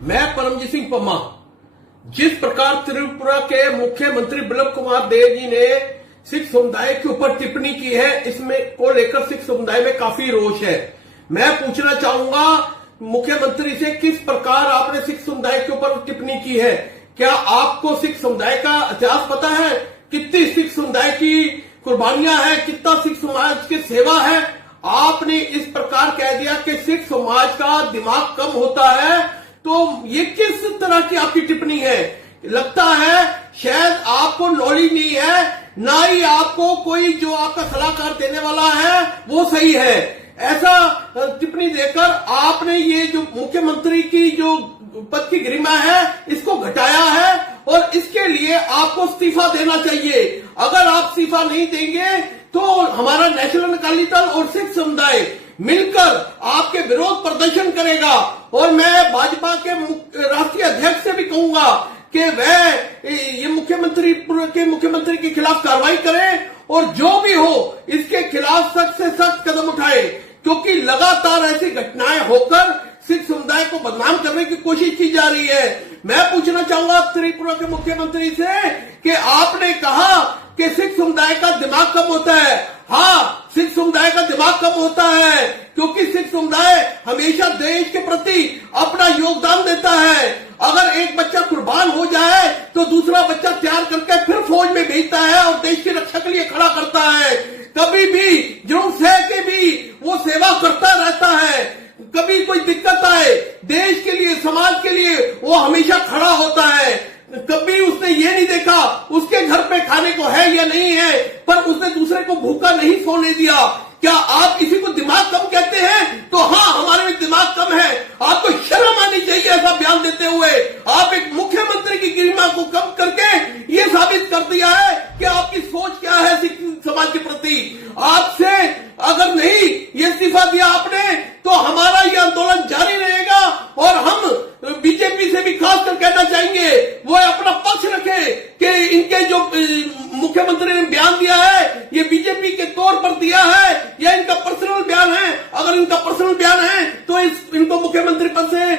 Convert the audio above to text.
मैं परमजीत सिंह पम्मा। जिस प्रकार त्रिपुरा के मुख्यमंत्री बिप्लब कुमार देव जी ने सिख समुदाय के ऊपर टिप्पणी की है, इसमें को लेकर सिख समुदाय में काफी रोष है। मैं पूछना चाहूंगा मुख्यमंत्री से, किस प्रकार आपने सिख समुदाय के ऊपर टिप्पणी की है? क्या आपको सिख समुदाय का इतिहास पता है? कितनी सिख समुदाय की कुर्बानियां हैं, कितना सिख समाज की सेवा है? आपने इस प्रकार कह दिया कि सिख समाज का दिमाग कम होता है, तो ये किस तरह की आपकी टिप्पणी है? लगता है शायद आपको नॉलेज नहीं है, ना ही आपको कोई जो आपका सलाहकार देने वाला है वो सही है। ऐसा टिप्पणी देकर आपने ये जो मुख्यमंत्री की जो पद की गरिमा है इसको घटाया है, और इसके लिए आपको इस्तीफा देना चाहिए। अगर आप इस्तीफा नहीं देंगे तो हमारा नेशनल अकाली दल और सिख समुदाय मिलकर आपके विरोध प्रदर्शन करेगा। और मैं भाजपा के राष्ट्रीय अध्यक्ष से भी कहूंगा कि वह ये मुख्यमंत्री के खिलाफ कार्रवाई करें, और जो भी हो इसके खिलाफ सख्त से सख्त कदम उठाए, क्योंकि लगातार ऐसी घटनाएं होकर सिख समुदाय को बदनाम करने की कोशिश की जा रही है। मैं पूछना चाहूंगा त्रिपुरा के मुख्यमंत्री से कि आपने कहा कि सिख समुदाय का दिमाग कम होता है। हाँ, सिख समुदाय का दिमाग कम होता है, क्योंकि सिख समुदाय हमेशा देश के प्रति अपना योगदान देता है। अगर एक बच्चा कुर्बान हो जाए तो दूसरा बच्चा तैयार करके फिर फौज में भेजता है और देश की रक्षा के लिए खड़ा करता है। कभी भी जरूरत है कि भी वो सेवा करता रहता है। कभी कोई दिक्कत आए देश के लिए, समाज के लिए वो हमेशा खड़ा होता है। कभी उसने ये नहीं देखा उसके घर पे खाने को है या नहीं है, पर उसने दूसरे को भूखा नहीं सोने दिया। क्या आप किसी को दिमाग कम कहते हैं? तो हाँ, हमारे में दिमाग कम है। आपको शर्म आनी चाहिए ऐसा बयान देते हुए। आप एक मुख्यमंत्री की गरिमा को कम करके ये साबित कर दिया है कि आपकी सोच क्या है सिख समाज के प्रति। आपसे अगर नहीं ये इस्तीफा दिया आपने तो हमारा ये आंदोलन जारी रहेगा, और हम बीजेपी से भी खासकर कहना चाहेंगे वो अपना पक्ष रखे कि इनके जो मुख्यमंत्री ने बयान दिया है ये बीजेपी के तौर पर दिया है या इनका पर्सनल बयान है। अगर इनका पर्सनल बयान है तो इनको मुख्यमंत्री पद से